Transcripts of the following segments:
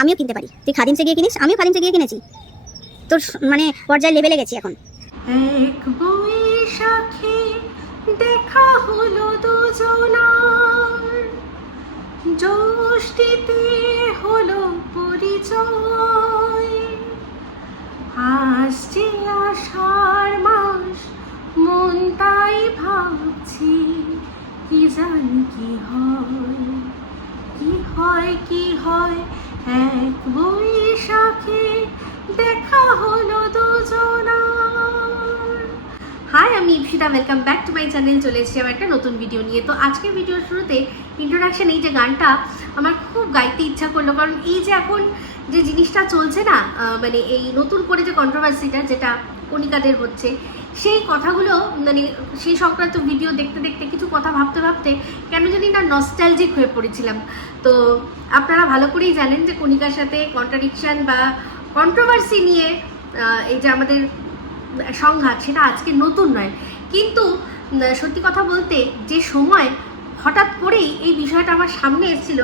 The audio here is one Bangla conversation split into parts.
আমিও কিনতে পারি। তুই খাদিমসে গিয়ে কিনিস, আমিও খাদিমসে গিয়ে কিনেছি। তোর মানে পর্যায়ে লেভেলে গেছি এখন। এক বৈশাখে দেখা হলো দুজনার, জ্যৈষ্ঠীতে হলো পরিচয়। আসছে আষাঢ় মাস, মন তাই ভাবছি, কি জানি কি হয়, কি হয় কি হয়। এক বৈশাখে দেখা হলো দুজনার। হাই, আমি Ipsita, welcome back to my channel. চলে এসেছি আমার একটা নতুন ভিডিও নিয়ে। তো আজকের ভিডিওর শুরুতে ইন্ট্রোডাকশন, এই যে গানটা আমার খুব গাইতে ইচ্ছা করলো, কারণ এই যে এখন যে জিনিসটা চলছে না, মানে এই নতুন করে যে কন্ট্রোভার্সিটা যেটা কণিকাদের হচ্ছে, সেই কথাগুলো মানে সেই সংক্রান্ত ভিডিও দেখতে দেখতে কিছু কথা ভাবতে ভাবতে কেন জানি না নস্টালজিক হয়ে পড়েছিলাম। তো আপনারা ভালো করেই জানেন যে কণিকার সাথে কন্ট্রাডিকশন বা কন্ট্রোভার্সি নিয়ে এই যে আমাদের সংঘাত, সেটা আজকে নতুন নয়। কিন্তু সত্যি কথা বলতে যে সময় হঠাৎ করেই এই বিষয়টা আমার সামনে এসেছিল,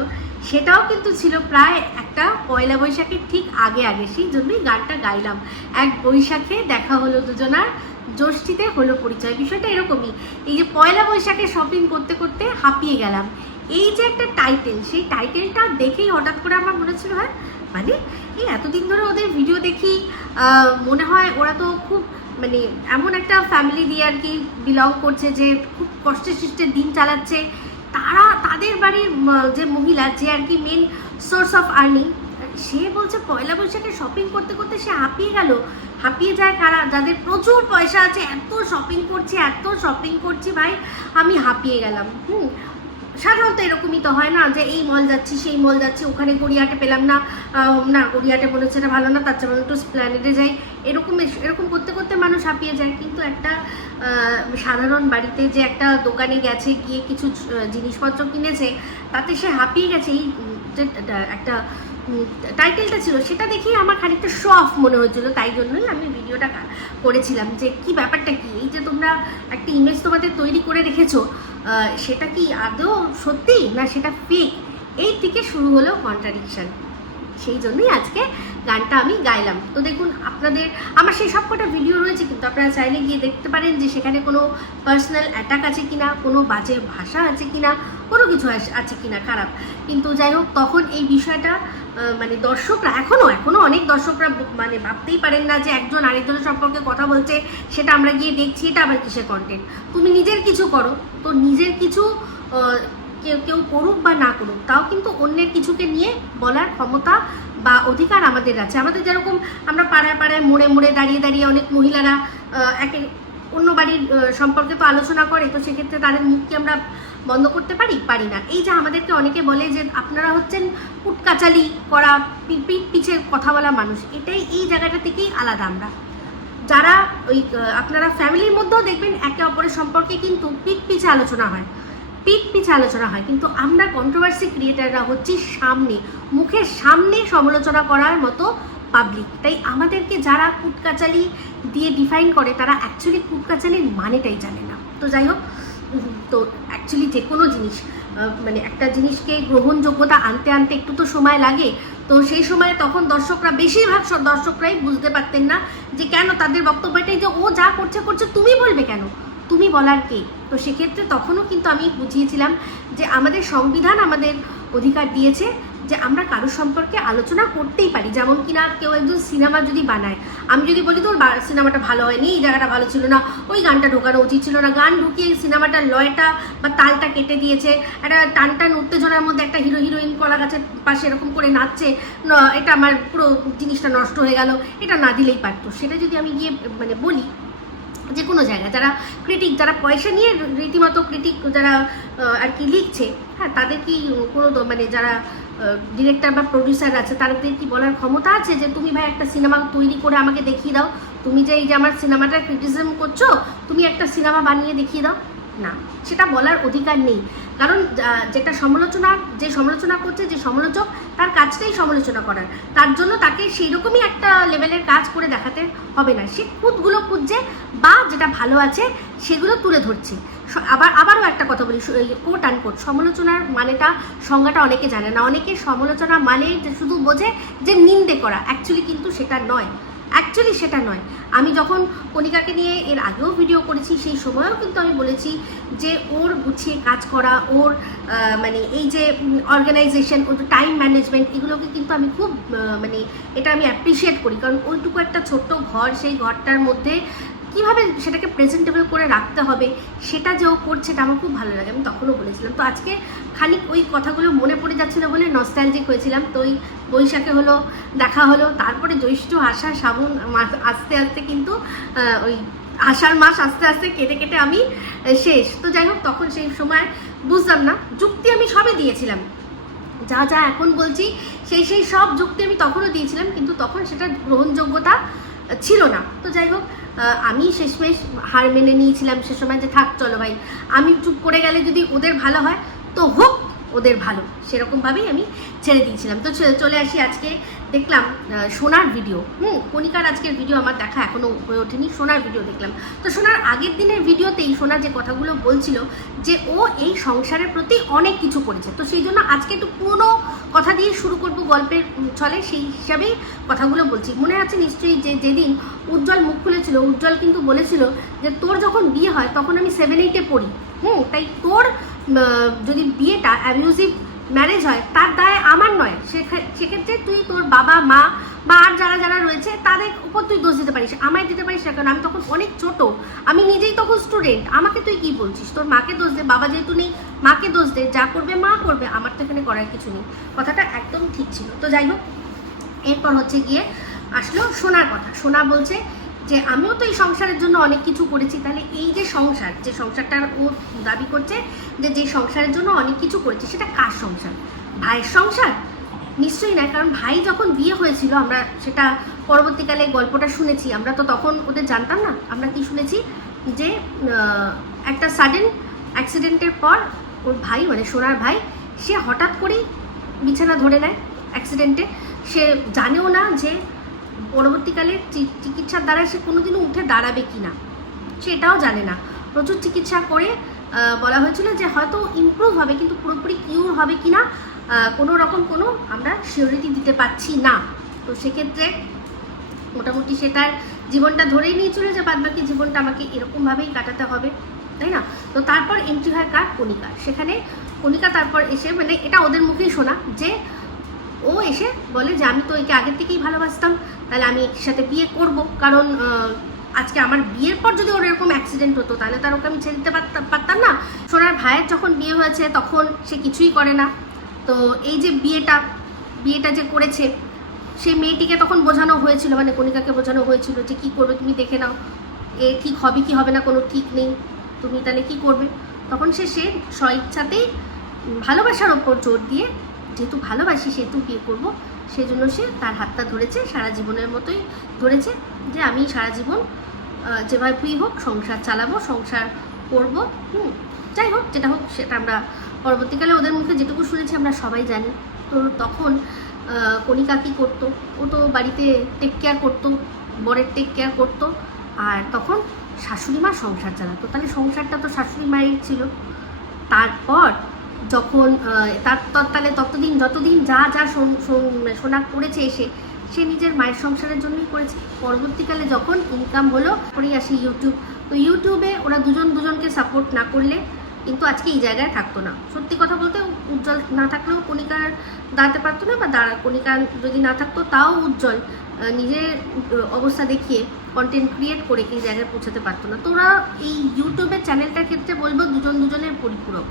সেটাও কিন্তু ছিল প্রায় একটা পয়লা বৈশাখের ঠিক আগে আগে। সেই জন্যই গানটা গাইলাম, এক বৈশাখে দেখা হলো দুজনার, জ্যৈষ্ঠীতে হলো পরিচয়। বিষয়টা এরকমই, এই যে পয়লা বৈশাখে শপিং করতে করতে হাঁপিয়ে গেলাম, এই যে একটা টাইটেল, সেই টাইটেলটা দেখেই হঠাৎ করে আমার মনে ছিল, হ্যাঁ মানে এই এতদিন ধরে ওদের ভিডিও দেখি, মনে হয় ওরা তো খুব মানে এমন একটা ফ্যামিলি দিয়ে আর কি বিলং করছে যে খুব কষ্টে সৃষ্টে দিন চালাচ্ছে। তাদের বাড়ির যে মহিলা, যে আর কি মেন সোর্স অফ আর্নিং, সে বলছে পয়লা বৈশাখে শপিং করতে করতে সে হাঁপিয়ে গেল। হাঁপিয়ে যায় কারা? যাদের প্রচুর পয়সা আছে, এত শপিং করছি ভাই, আমি হাঁপিয়ে গেলাম। সাধারণত এরকমই তো হয় না, যে এই মল যাচ্ছি সেই মল যাচ্ছি, ওখানে গড়িয়াহাটে পেলাম না, না গড়িয়াহাটে মনে হচ্ছে এটা ভালো না, তার চেয়ে একটু স্প্ল্যানেডে যাই, এরকম করতে করতে মানুষ হাঁপিয়ে যায়। কিন্তু একটা সাধারণ বাড়িতে যে একটা দোকানে গেছে, গিয়ে কিছু জিনিসপত্র কিনেছে, তাতে সে হাঁপিয়ে গেছে, এই যে একটা টাইটেলটা ছিল, সেটা দেখেই আমার খানিকটা শো অফ মনে হয়েছিল। তাই জন্যই আমি ভিডিওটা করেছিলাম যে কি ব্যাপারটা কি, এই যে তোমরা একটা ইমেজ তোমাদের তৈরি করে রেখেছো, সেটা কি আদৌ সত্যি না সেটা ফেক, এই থেকে শুরু হলো কন্ট্রাডিকশন। সেই জন্যই আজকে গানটা আমি গাইলাম। তো দেখুন, আপনাদের আমার সেই সব কটা ভিডিও রয়েছে, কিন্তু আপনারা চাইলে গিয়ে দেখতে পারেন যে সেখানে কোনো পার্সোনাল অ্যাটাক আছে কিনা, কোনো বাজে ভাষা আছে কিনা, কোনো কিছু আছে কিনা খারাপ। কিন্তু যাই হোক, তখন এই বিষয়টা মানে দর্শকরা এখনো অনেক দর্শকরা মানে ভাবতেই পারেন না যে একজন আরেকজনের সম্পর্কে কথা বলছে, সেটা আমরা গিয়ে দেখছি, এটা আবার কিসের কন্টেন্ট। তুমি নিজের কিছু করো, তো নিজের কিছু কেউ করুক বা না করুক, তাও কিন্তু অন্যের কিছুকে নিয়ে বলার ক্ষমতা বা অধিকার আমাদের আছে। আমাদের যেরকম আমরা পাড়ায় পাড়ায় মোড়ে মোড়ে দাঁড়িয়ে দাঁড়িয়ে অনেক মহিলারা অন্য বাড়ির সম্পর্কে তো আলোচনা করে, তো সেক্ষেত্রে তাদের মুখকে আমরা বন্ধ করতে পারি না। এই যে আমাদেরকে অনেকে বলে যে আপনারা হচ্ছেন কুটকাচালি করা, পিঠ পিছে কথা বলা মানুষ, এটাই এই জায়গাটা থেকেই আলাদা আমরা। যারা ওই আপনারা ফ্যামিলির মধ্যেও দেখবেন একে অপরের সম্পর্কে কিন্তু পিঠ পিছে আলোচনা হয়, কিন্তু আমরা কন্ট্রোভার্সি ক্রিয়েটাররা হচ্ছি মুখের সামনে সমালোচনা করার মতো পাবলিক। তাই আমাদেরকে যারা কুটকাচালি দিয়ে ডিফাইন করে, তারা অ্যাকচুয়ালি কুটকাচালির মানেটাই জানে না। তো যাই হোক, তো অ্যাকচুয়ালি যে কোনো জিনিস মানে একটা জিনিসকে গ্রহণযোগ্যতা আনতে একটু তো সময় লাগে। তো সেই সময় তখন বেশিরভাগ দর্শকরাই বুঝতে পারতেন না যে কেন তাদের বক্তব্যটাই যে ও যা করছে তুমি বলবে কেন, তুমি বলার কে। তো সেক্ষেত্রে তখনও কিন্তু আমি বুঝিয়েছিলাম যে আমাদের সংবিধান আমাদের অধিকার দিয়েছে যে আমরা কারোর সম্পর্কে আলোচনা করতেই পারি। যেমন কিনা কেউ একজন সিনেমা যদি বানায়, আমি যদি বলি তোর সিনেমাটা ভালো হয়নি, এই জায়গাটা ভালো ছিল না, ওই গানটা ঢোকানো উচিত ছিল না, গান ঢুকিয়ে সিনেমাটার লয়টা বা তালটা কেটে দিয়েছে, একটা টান উত্তেজনার মধ্যে একটা হিরোইন কলা গাছের পাশে এরকম করে নাচছে, এটা আমার পুরো জিনিসটা নষ্ট হয়ে গেল, এটা না দিলেই পারতো। সেটা যদি আমি গিয়ে মানে বলি যে কোনো জায়গায় যারা ক্রিটিক, যারা পয়সা নিয়ে রীতিমতো ক্রিটিক যারা আর কি লিখছে, হ্যাঁ, তাদের কি কোনো মানে যারা ডিরেক্টর বা প্রডিউসার আছে, তাদের কি বলার ক্ষমতা আছে যে তুমি ভাই একটা সিনেমা তৈরি করে আমাকে দেখিয়ে দাও, তুমি যে এই যে আমার সিনেমাটার ক্রিটিসিজম করছো, তুমি একটা সিনেমা বানিয়ে দেখিয়ে দাও? না, সেটা বলার অধিকার নেই। কারণ যেটা যে সমালোচনা করছে, যে সমালোচক, তার কাজটাই সমালোচনা করার, তার জন্য তাকে সেই রকমই একটা লেভেলের কাজ করে দেখাতে হবে না। সে খুঁতগুলো খুঁজছে বা যেটা ভালো আছে সেগুলো তুলে ধরছে। আবারও একটা কথা বলি, কোট আনকোট, সমালোচনার মানেটা, সংজ্ঞাটা অনেকে জানে না। অনেকে সমালোচনা মানে শুধু বোঝে যে নিন্দে করা, অ্যাকচুয়ালি কিন্তু সেটা নয়। আমি যখন কণিকাকে নিয়ে এর আগেও ভিডিও করেছি, সেই সময়ও কিন্তু আমি বলেছি যে ওর গুছিয়ে কাজ করা, ওর মানে এই যে অর্গানাইজেশন, ওর টাইম ম্যানেজমেন্ট, এগুলোকে কিন্তু আমি খুব মানে এটা আমি অ্যাপ্রিসিয়েট করি। কারণ ওইটুকু একটা ছোট্ট ঘর, সেই ঘরটার মধ্যে কীভাবে সেটাকে প্রেজেন্টেবল করে রাখতে হবে, সেটা যে ও করছে, এটা আমার খুব ভালো লাগে। আমি তখনও বলেছিলাম। তো আজকে খানিক ওই কথাগুলো মনে পড়ে যাচ্ছিলো বলে নস্টালজিক হয়েছিলাম। তো ওই বৈশাখে হলো, দেখা হলো, তারপরে জ্যৈষ্ঠ, আষাঢ়, শ্রাবণ আস্তে আস্তে কিন্তু ওই আষাঢ় মাস আস্তে আস্তে কেটে কেটে আমি শেষ। তো যাই হোক, তখন সেই সময় বুঝলাম না, যুক্তি আমি সবে দিয়েছিলাম, যা যা এখন বলছি সেই সব যুক্তি আমি তখনও দিয়েছিলাম, কিন্তু তখন সেটা গ্রহণযোগ্যতা ছিল না। তো যাই হোক, আমি শেষমেশ হার মেনে নিয়েছিলাম সে সময় যে থাক চলো ভাই, আমি চুপ করে গেলে যদি ওদের ভালো হয় তো হোক, ওদের ভালো, সেরকমভাবেই আমি ছেড়ে দিয়েছিলাম। তো চলে আসি, আজকে দেখলাম সোনার ভিডিও। কণিকার আজকের ভিডিও আমার দেখা এখনও হয়ে ওঠেনি, সোনার ভিডিও দেখলাম। তো সোনার আগের দিনের ভিডিওতেই সোনা যে কথাগুলো বলছিল যে ও এই সংসারের প্রতি অনেক কিছু করেছে। তো সেই জন্য আজকে একটু পুরনো কথা দিয়ে শুরু করব গল্পের ছলে, সেই হিসাবেই কথাগুলো বলছি। মনে আছে নিশ্চয়ই যে যেদিন উজ্জ্বল মুখ খুলেছিল, উজ্জ্বল কিন্তু বলেছিল যে তোর যখন বিয়ে হয় তখন আমি 7-8-এ পড়ি, তাই তোর যদি বিয়েটা অ্যাবিউজিভ ম্যারেজ হয় তার দায় আমার নয়, সেক্ষেত্রে তুই তোর বাবা মা বা আর যারা যারা রয়েছে তাদের উপর তুই দোষ দিতে পারিস, আমায় দিতে পারিস না। কারণ আমি তখন অনেক ছোট, আমি নিজেই তখন স্টুডেন্ট, আমাকে তুই কি বলছিস? তোর মাকে দোষ দে, বাবা যেহেতু নেই মাকে দোষ দে, যা করবে মা করবে, আমার তো এখানে করার কিছু নেই। কথাটা একদম ঠিক ছিল। তো যাই হোক, এরপর হচ্ছে গিয়ে আসলো সোনার কথা। সোনা বলছে যে আমিও তো এই সংসারের জন্য অনেক কিছু করেছি, তাহলে এই যে সংসারটার ও দাবি করছে যে সংসারের জন্য অনেক কিছু করেছি, সেটা কার সংসার? ভাইয়ের সংসার? নিশ্চয়ই না। কারণ ভাই যখন বিয়ে হয়েছিল, আমরা সেটা পরবর্তীকালে গল্পটা শুনেছি, আমরা তো তখন ওদের জানতাম না। আমরা কি শুনেছি যে একটা সাডেন অ্যাক্সিডেন্টের পর ওর ভাই, মানে সোনার ভাই, সে হঠাৎ করেই বিছানা ধরে নেয় অ্যাক্সিডেন্টে। সে জানেও না যে পরবর্তীকালে চিকিৎসার দ্বারা সে কোনোদিনও উঠে দাঁড়াবে কি না, সে এটাও জানে না। প্রচুর চিকিৎসা করে বলা হয়েছিল যে হয়তো ইমপ্রুভ হবে, কিন্তু পুরোপুরি কিউর হবে কি না কোনো রকম কোনো আমরা সিওরিটি দিতে পারছি না। তো সেক্ষেত্রে মোটামুটি সেটার জীবনটা ধরেই নিয়েছিল যে বাদবাকি জীবনটা আমাকে এরকমভাবেই কাটাতে হবে, তাই না? তো তারপর এন্ট্রি হয় কার? কণিকা। সেখানে কণিকা তারপর এসে, মানে এটা ওদের মুখেই শোনা, যে ও এসে বলে যে আমি তো একে আগের থেকেই ভালোবাসতাম, তাহলে আমি এর সাথে বিয়ে করব। কারণ আজকে আমার বিয়ের পর যদি ওর এরকম অ্যাক্সিডেন্ট হতো তাহলে তার ওকে আমি ছেড়ে দিতে পারতাম না। সোনার ভাইয়ের যখন বিয়ে হয়েছে তখন সে কিছুই করে না। তো এই যে বিয়েটা যে করেছে, সেই মেয়েটিকে তখন বোঝানো হয়েছিল, মানে কণিকাকে বোঝানো হয়েছিল যে কী করবে তুমি দেখে নাও, এ ঠিক হবে কি হবে না কোনো ঠিক নেই, তুমি তাহলে কি করবে। তখন সে স্বইচ্ছাতেই ভালোবাসার ওপর জোর দিয়ে, যেহেতু ভালোবাসি সেহেতু বিয়ে করবো, সেজন্য সে তার হাতটা ধরেছে, সারা জীবনের মতোই ধরেছে যে আমি সারা জীবন যেভাবেই হোক সংসার চালাবো, সংসার করবো। যাই হোক, যেটা হোক সেটা আমরা পরবর্তীকালে ওদের মুখে যেটুকু শুনেছি আমরা সবাই জানি। তো তখন কণিকা কী করতো, ও তো বাড়িতে টেক কেয়ার করতো, বরের টেক কেয়ার করতো, আর তখন শাশুড়ি মা সংসার চালাতো। তাহলে সংসারটা তো শাশুড়ি মায়ের ছিল। তারপর যখন তাহলে যতদিন যা সোনা করেছে এসে, সে নিজের মায়ের সংসারের জন্যই করেছে। পরবর্তীকালে যখন ইনকাম হলো, পরেই আসে ইউটিউব। তো ইউটিউবে ওরা দুজনকে সাপোর্ট না করলে কিন্তু আজকে এই জায়গায় থাকতো না। সত্যি কথা বলতে উজ্জ্বল না থাকলেও কণিকার দাঁড়াতে পারতো না, বা কণিকা যদি না থাকতো তাও উজ্জ্বল নিজের অবস্থা দেখিয়ে কন্টেন্ট ক্রিয়েট করে এই জায়গায় পৌঁছাতে পারতো না। তো ওরা এই ইউটিউবের চ্যানেলটার ক্ষেত্রে বলবো দুজনের পরিপূরক।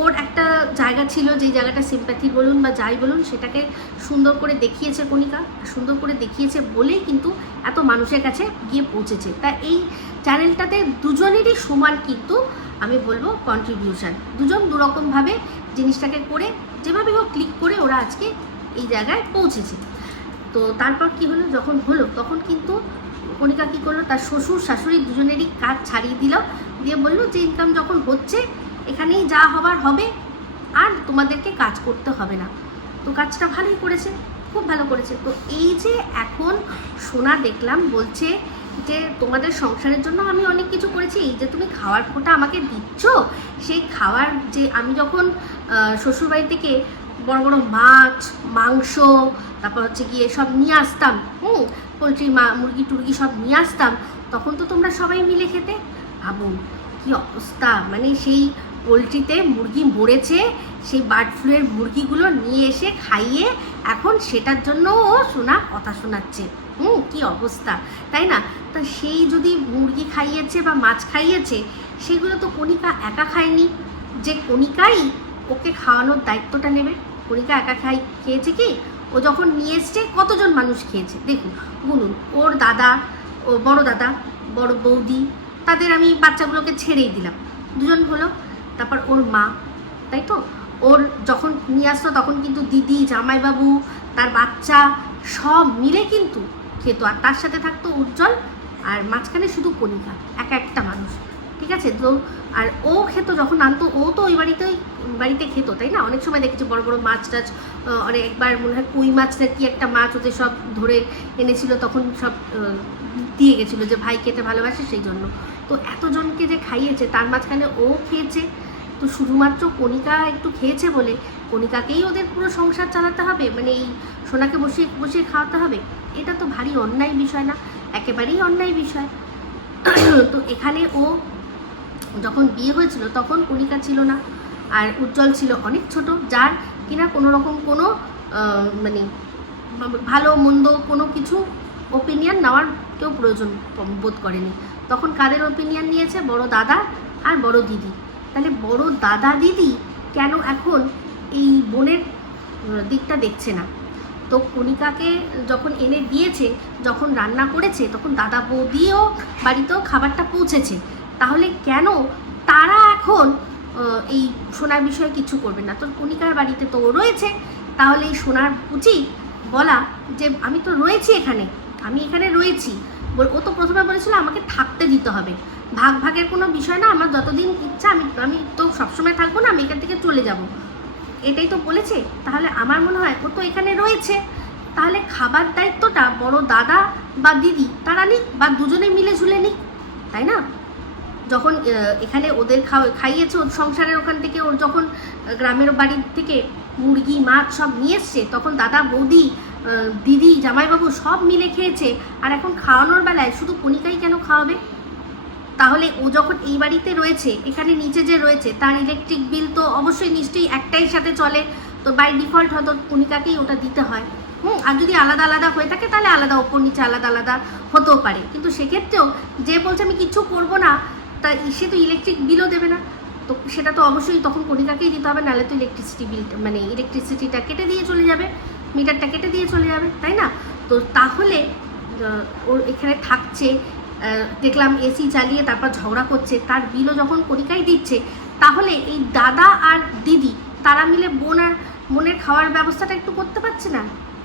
ওর একটা জায়গা ছিল, যেই জায়গাটা সিম্প্যাথি বলুন বা যাই বলুন, সেটাকে সুন্দর করে দেখিয়েছে কণিকা, সুন্দর করে দেখিয়েছে বলেই কিন্তু এত মানুষের কাছে গিয়ে পৌঁছেছে। তা এই চ্যানেলটাতে দুজনেরই সমান কিন্তু আমি বলবো কন্ট্রিবিউশন, দুজন দুরকমভাবে জিনিসটাকে করে যেভাবে হোক ক্লিক করে ওরা আজকে এই জায়গায় পৌঁছেছে। তো তারপর কি হলো, যখন হলো তখন কিন্তু কণিকা কী করলো, তার শ্বশুর শাশুড়ি দুজনেরই কাজ ছাড়িয়ে দিল, দিয়ে বললো যে ইনকাম যখন হচ্ছে এখানেই যা হবার হবে, আর তোমাদেরকে কাজ করতে হবে না। তো কাজটা ভালোই করেছে, খুব ভালো করেছে। তো এই যে এখন সোনা দেখলাম বলছে যে তোমাদের সংসারের জন্য আমি অনেক কিছু করেছি, এই যে তুমি খাওয়ার ফোঁটা আমাকে দিচ্ছ, সেই খাওয়ার যে আমি যখন শ্বশুরবাড়ি থেকে বড় বড় মাছ মাংস তারপর হচ্ছে গিয়ে সব নিয়ে আসতাম, পোলট্রি মুরগি টুরগি সব নিয়ে আসতাম, তখন তো তোমরা সবাই মিলে খেতে। ভাবুন কি অবস্থা, মানে সেই পোলট্রিতে মুরগি মরেছে, সেই বার্ড ফ্লুয়ের মুরগিগুলো নিয়ে এসে খাইয়ে এখন সেটার জন্য ও সোনা কথা শোনাচ্ছে। কি অবস্থা, তাই না? তা সেই যদি মুরগি খাইয়েছে বা মাছ খাইয়েছে, সেগুলো তো কণিকা একা খায়নি, যে কণিকাই ওকে খাওয়ানোর দায়িত্বটা নেবে। কণিকা একা খেয়েছে কি? ও যখন নিয়ে এসছে কতজন মানুষ খেয়েছে দেখুন, গুনুন। ওর দাদা, ও বড় দাদা, বড় বৌদি, তাদের আমি বাচ্চাগুলোকে ছেড়েই দিলাম, দুজন হলো। তারপর ওর মা, তাই তো? ওর যখন নিয়ে আসতো তখন কিন্তু দিদি, জামাইবাবু, তার বাচ্চা সব মিলে কিন্তু খেত, আর তার সাথে থাকতো উজ্জ্বল, আর মাঝখানে শুধু কণিকা, একটা মানুষ, ঠিক আছে? তো আর ও খেত যখন আনতো, ও তো ওই বাড়িতে খেত, তাই না? অনেক সময় দেখেছি বড় বড় মাছ টাছ, অনেকবার মনে হয় কই মাছ না কি একটা মাছ ওদের সব ধরে এনেছিল, তখন সব দিয়ে গেছিলো যে ভাই খেতে ভালোবাসে সেই জন্য। তো এতজনকে যে খাইয়েছে তার মাঝখানে ও খেয়েছে, তো শুধুমাত্র কণিকা একটু খেয়েছে বলে কণিকাকেই ওদের পুরো সংসার চালাতে হবে, মানে এই সোনাকে বসিয়ে বসিয়ে খাওয়াতে হবে? এটা তো ভারী অন্যায় বিষয় না? একেবারেই অন্যায় বিষয়। তো এখানে ও যখন বিয়ে হয়েছিল তখন কণিকা ছিল না, আর উজ্জ্বল ছিল অনেক ছোট, যার কিনা কোনো রকম কোনো মানে ভালো মন্দ কোনো কিছু ওপিনিয়ন নেওয়ার কেউ প্রয়োজন বোধ করেনি। তখন কাদের ওপিনিয়ন নিয়েছে? বড় দাদা আর বড় দিদি। তাহলে বড় দাদা দিদি কেন এখন এই বোনের দিকটা দেখছে না? তো কণিকাকে যখন এনে দিয়েছে, যখন রান্না করেছে, তখন দাদা বৌদিও বাড়িতেও খাবারটা পৌঁছেছে, তাহলে কেন তারা এখন এই সোনার বিষয়ে কিছু করবে না? তো কণিকার বাড়িতে তো ও রয়েছে, তাহলে এই সোনার উচিত বলা যে আমি তো রয়েছি এখানে, আমি এখানে রয়েছি। ও তো প্রথমে বলেছিল আমাকে থাকতে দিতে হবে, ভাগের কোনো বিষয় না, আমার যতদিন ইচ্ছা আমি তো সবসময় থাকবো না, আমি এখান থেকে চলে যাব, এটাই তো বলেছে। তাহলে আমার মনে হয় ও তো এখানে রয়েছে, তাহলে খাবার দায়িত্বটা বড় দাদা বা দিদি তারা নিক, বা দুজনে মিলে ঝুলে নিক, তাই না? যখন এখানে ওদের খাইয়েছে ওর সংসারের ওখান থেকে, ওর যখন গ্রামের বাড়ির থেকে মুরগি মাছ সব নিয়ে এসছে, তখন দাদা বৌদি দিদি জামাইবাবু সব মিলে খেয়েছে, আর এখন খাওয়ানোর বেলায় শুধু কণিকাই কেন খাওয়াবে? তাহলে ও যখন এই বাড়িতে রয়েছে, এখানে নিচে যে রয়েছে, তার ইলেকট্রিক বিল তো অবশ্যই নিশ্চয়ই একটাই সাথে চলে, তো বাই ডিফল্ট হয়তো কণিকাকেই ওটা দিতে হয়। আর যদি আলাদা আলাদা হয়ে থাকে তাহলে আলাদা, ওপর নিচে আলাদা আলাদা হতেও পারে, কিন্তু সেক্ষেত্রেও যে বলছে আমি কিচ্ছু করবো না, তা সে তো ইলেকট্রিক বিলও দেবে না, তো সেটা তো অবশ্যই তখন কণিকাকেই দিতে হবে, নাহলে তো ইলেকট্রিসিটি বিল মানে ইলেকট্রিসিটিটা কেটে দিয়ে চলে যাবে, মিটারটা কেটে দিয়ে চলে যাবে, তাই না? তো তাহলে ওর এখানে থাকছে, দেখলাম এসি চালিয়ে তারপর ঝগড়া করছে, তার বিলও যখন কণিকাই দিচ্ছে, তাহলে এই দাদা আর দিদি তারা মিলে বোনের খাওয়ার ব্যবস্থাটা একটু করতে পারছে না?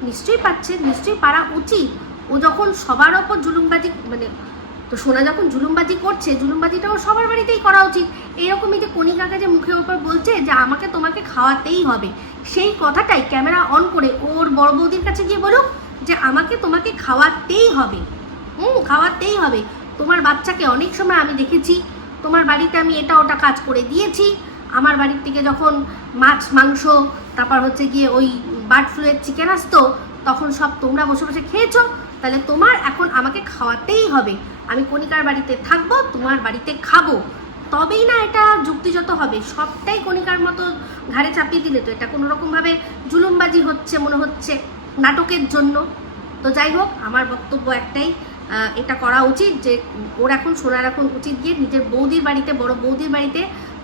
নিশ্চয়ই পাচ্ছে, নিশ্চয়ই পারা উচিত। ও যখন সবার ওপর জুলুমবাজি, মানে তো সোনা যখন জুলুমবাজি করছে, জুলুমবাজিটাও সবার বাড়িতেই করা উচিত। এরকমই যে কণিকাকে যে মুখের ওপর বলছে যে আমাকে তোমাকে খাওয়াতেই হবে, সেই কথাটাই ক্যামেরা অন করে ওর বড় বৌদির কাছে গিয়ে বলুক যে আমাকে তোমাকে খাওয়াতেই হবে, খাওয়াতেই হবে। তোমার বাচ্চাকে অনেক সময় আমি দেখেছি, তোমার বাড়িতে আমি এটা ওটা কাজ করে দিয়েছি, আমার বাড়ির থেকে যখন মাছ মাংস তারপর হচ্ছে গিয়ে ওই বার্ড ফ্লুয়ের চিকেন আসতো, তখন সব তোমরা বসে বসে খেয়েছো, তাহলে তোমার এখন আমাকে খাওয়াতেই হবে, আমি কণিকার বাড়িতে থাকবো, তোমার বাড়িতে খাবো, তবেই না এটা যুক্তিযত হবে। সবটাই কণিকার মতো ঘাড়ে চাপিয়ে দিলে তো এটা কোনোরকমভাবে জুলুমবাজি হচ্ছে মনে হচ্ছে, নাটকের জন্য। তো যাই হোক, আমার বক্তব্য একটাই, এটা করা উচিত যে ওর এখন সোনার এখন উচিত গিয়ে নিজের বৌদির বাড়িতে, বড় বৌদির বাড়িতে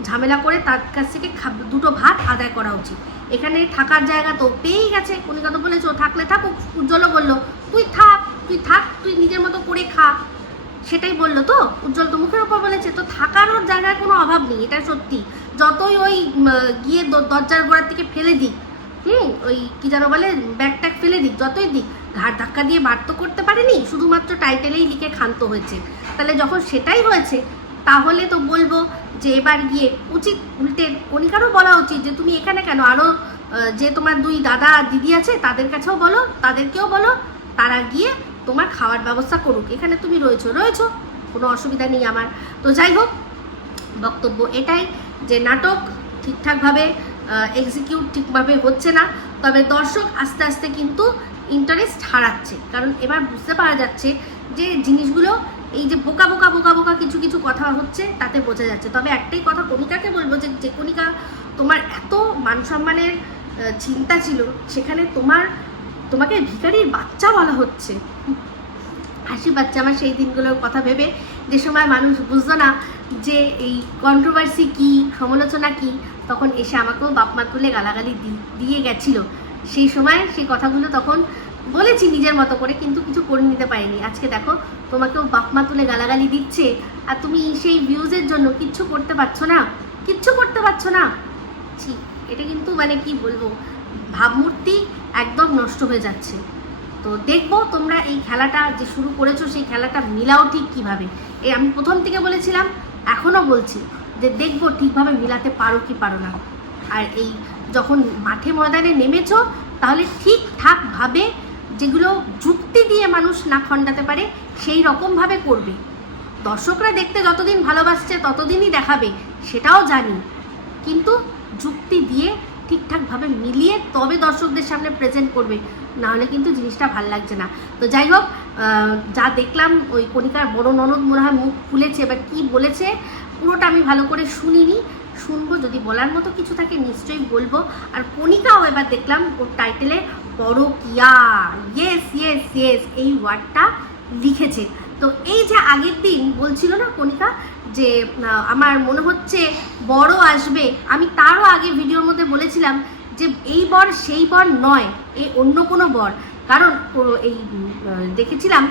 ঝামেলা করে তার কাছ থেকে দুটো ভাত আদায় করা উচিত। এখানে থাকার জায়গা তো পেয়েই গেছে, কণিকা তো বলেছে ও থাকলে থাকুক, উজ্জ্বলও বললো তুই থাক, তুই নিজের মতো করে খা, সেটাই বললো তো উজ্জ্বল, তো মুখের ওপর বলেছে। তো থাকার ওর জায়গার কোনো অভাব নেই, এটা সত্যি। যতই ওই গিয়ে দরজার গোড়ার থেকে ফেলে দিক, ওই কি যেন বলে ব্যাগ ট্যাগ ফেলে দিক, যতই দিক, ঘাড় ধাক্কা দিয়ে বার তো করতে পারেনি, শুধুমাত্র টাইটেলেই লিখে ক্ষান্ত হয়েছে। তাহলে যখন সেটাই হয়েছে, তাহলে তো বলবো যে এবার গিয়ে উচিত উল্টে কণিকারও বলা উচিত যে তুমি এখানে কেন, আরও যে তোমার 2 দাদা দিদি আছে তাদের কাছেও বলো, তাদেরকেও বলো, তারা গিয়ে তোমার খাওয়ার ব্যবস্থা করুক, এখানে তুমি রয়েছো, কোনো অসুবিধা নেই আমার। তো যাই হোক, বক্তব্য এটাই যে নাটক ঠিকঠাকভাবে এক্সিকিউট ঠিকভাবে হচ্ছে না, তবে দর্শক আস্তে আস্তে কিন্তু ইন্টারেস্ট হারাচ্ছে, কারণ এবার বুঝতে পারা যাচ্ছে যে জিনিসগুলো এই যে বোকা বোকা কিছু কথা হচ্ছে তাতে বোঝা যাচ্ছে। তবে একটাই কথা কণিকাকে বলবো যে কণিকা, তোমার এত মান সম্মানের চিন্তা ছিল, সেখানে তোমাকে ভিখারির বাচ্চা বলা হচ্ছে। হাসি বাচ্চা আমার সেই দিনগুলোর কথা ভেবে, যে সময় মানুষ বুঝতো না যে এই কন্ট্রোভার্সি কি, সমালোচনা কি, তখন এসে আমাকেও বাপমা তুলে গালাগালি দিয়ে গেছিল। সেই সময় সেই কথাগুলো তখন বলেছি নিজের মতো করে, কিন্তু কিছু করে নিতে পারিনি। আজকে দেখো তোমাকেও বাপমা তুলে গালাগালি দিচ্ছে, আর তুমি সেই ভিউজের জন্য কিচ্ছু করতে পারছো না। ঠিক, এটা কিন্তু মানে কি বলবো, ভাবমূর্তি একদম নষ্ট হয়ে যাচ্ছে। তো দেখবো তোমরা এই খেলাটা যে শুরু করেছো, সেই খেলাটা মিলাও ঠিক কিভাবে। এই আমি প্রথম থেকে বলেছিলাম, এখনও বলছি যে দেখবো ঠিকভাবে মিলাতে পারো কি পারো না। আর এই যখন মাঠে ময়দানে নেমেছো, তাহলে ঠিকঠাকভাবে যেগুলো যুক্তি দিয়ে মানুষ না খণ্ডাতে পারে সেই রকমভাবে করবে। দর্শকরা দেখতে যতদিন ভালোবাসছে ততদিনই দেখাবে, সেটাও জানি, কিন্তু যুক্তি দিয়ে ঠিকঠাকভাবে মিলিয়ে তবে দর্শকদের সামনে প্রেজেন্ট করবে, নাহলে কিন্তু জিনিসটা ভাল লাগছে না। তো যাই হোক, যা দেখলাম, ওই কণিকার বড় ননদ মনে হয় মুখ খুলেছে, এবার কী বলেছে পুরোটা আমি ভালো করে শুনবো, যদি বলার মতো কিছু থাকে নিশ্চয়ই বলবো। আর কণিকাও এবার দেখলাম ওর টাইটেলে পরকীয়া, ইয়েস এই ওয়ার্ডটা লিখেছে। তো এই যে আগের দিন বলছিল না কণিকা যে আমার মনে হচ্ছে বড় আসবে, আমি তারও আগে ভিডিওর মধ্যে বলেছিলাম যে এই বর সেই বর নয়, এই অন্য কোনো বর। কারণ এই দেখেছিলাম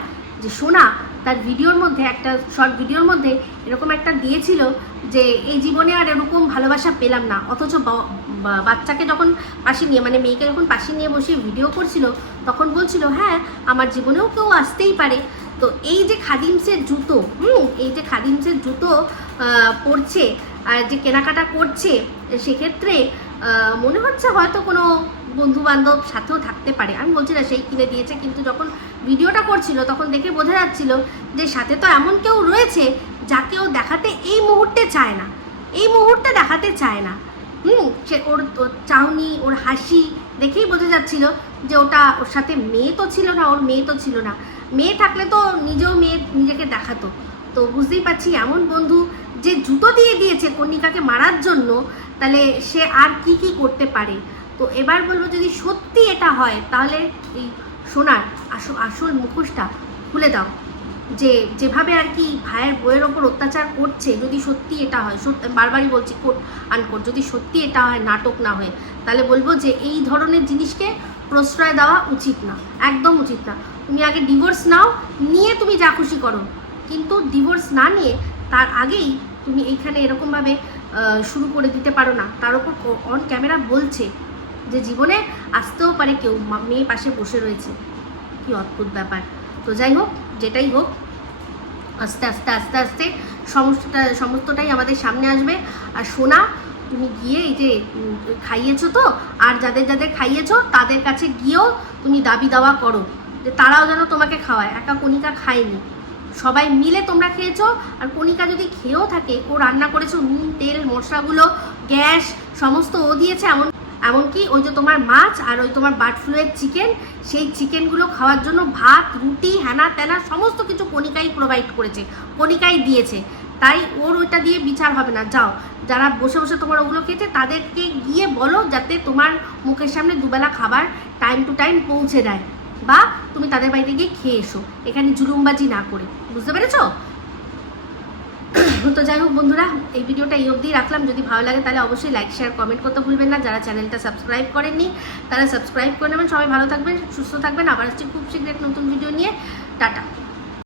যে সোনা তার ভিডিওর মধ্যে, একটা শর্ট ভিডিওর মধ্যে এরকম একটা দিয়েছিল যে এই জীবনে আর এরকম ভালোবাসা পেলাম না, অথচ বাচ্চাকে যখন পাশে নিয়ে, মানে মেয়েকে যখন পাশে নিয়ে বসে ভিডিও করছিল, তখন বলছিল হ্যাঁ আমার জীবনেও কেউ আসতেই পারে। তো এই যে খাদিমসের জুতো পরছে আর যে কেনাকাটা করছে, সেক্ষেত্রে মনে হচ্ছে হয়তো কোনো বন্ধু বান্ধব সাথেও থাকতে পারে। আমি বলছি না সেই কিনে দিয়েছে, কিন্তু যখন ভিডিওটা করছিল তখন দেখে বোঝা যাচ্ছিল যে সাথে তো এমন কেউ রয়েছে যাকে ও দেখাতে এই মুহূর্তে দেখাতে চায় না। সে ওর চাহনি, ওর হাসি দেখেই বোঝা যাচ্ছিল যে ওটা ওর সাথে মেয়ে তো ছিল না। মেয়ে থাকলে তো নিজেকে দেখাতো। তো বুঝতেই পারছি এমন বন্ধু যে জুতো দিয়ে দিয়েছে কণিকাকে মারার জন্য, তাহলে সে আর কি করতে পারে। তো এবার বলবো যদি সত্যি এটা হয়, তাহলে এই সোনার আসল মুখোশটা খুলে দাও, যেভাবে আর কি ভাইয়ের বইয়ের ওপর অত্যাচার করছে, যদি সত্যি এটা হয়, বারবারই বলছি কোট আনকোট, যদি সত্যি এটা হয়, নাটক না হয়, তাহলে বলবো যে এই ধরনের জিনিসকে প্রশ্রয় দেওয়া উচিত না, একদম উচিত না। তুমি আগে ডিভোর্স নিয়ে তুমি যা খুশি করো, কিন্তু ডিভোর্স না নিয়ে তার আগেই তুমি এইখানে এরকমভাবে শুরু করে দিতে পারো না। তার উপর অন ক্যামেরা বলছে যে জীবনে আসতেও পারে কেউ, মেয়ে পাশে বসে রয়েছে, কি অদ্ভুত ব্যাপার। তো যাই হোক, যেটাই হোক, আস্তে আস্তে সমস্তটাই আমাদের সামনে আসবে। আর সোনা, তুমি গিয়ে এই যে খাইয়েছো তো, আর যাদের খাইয়েছো তাদের কাছে গিয়েও তুমি দাবি দাওয়া করো যে তারাও যেন তোমাকে খাওয়ায়। একা কণিকা খায়নি, সবাই মিলে তোমরা খেয়েছো। আর কণিকা যদি খেয়েও থাকে, ও রান্না করেছো, নুন তেল মশলাগুলো গ্যাস সমস্ত ও দিয়েছে, এমনকি ওই যে তোমার মাছ আর ওই তোমার বার্ড ফ্লুয়ের চিকেন, সেই চিকেনগুলো খাওয়ার জন্য ভাত রুটি হ্যানা ত্যানা সমস্ত কিছু কণিকাই প্রোভাইড করেছে, কণিকাই দিয়েছে। তাই ওর ওইটা দিয়ে বিচার হবে না। যাও, যারা বসে বসে তোমার ওগুলো খেয়েছে তাদেরকে গিয়ে বলো যাতে তোমার মুখের সামনে দুবেলা খাবার টাইম টু টাইম পৌঁছে দেয়, বা তুমি তাদের বাড়িতে গিয়ে খেয়ে এসো, এখানে জুলুমবাজি না করে। বুঝতে পেরেছো? তো যাই হোক বন্ধুরা, এই ভিডিওটা এই অবধি রাখলাম। যদি ভালো লাগে তাহলে অবশ্যই লাইক শেয়ার কমেন্ট করতে ভুলবেন না। যারা চ্যানেলটা সাবস্ক্রাইব করেননি তারা সাবস্ক্রাইব করে নেবেন। সবাই ভালো থাকবেন, সুস্থ থাকবেন। আবার আসছি খুব শীঘ্র এক নতুন ভিডিও নিয়ে। টাটা।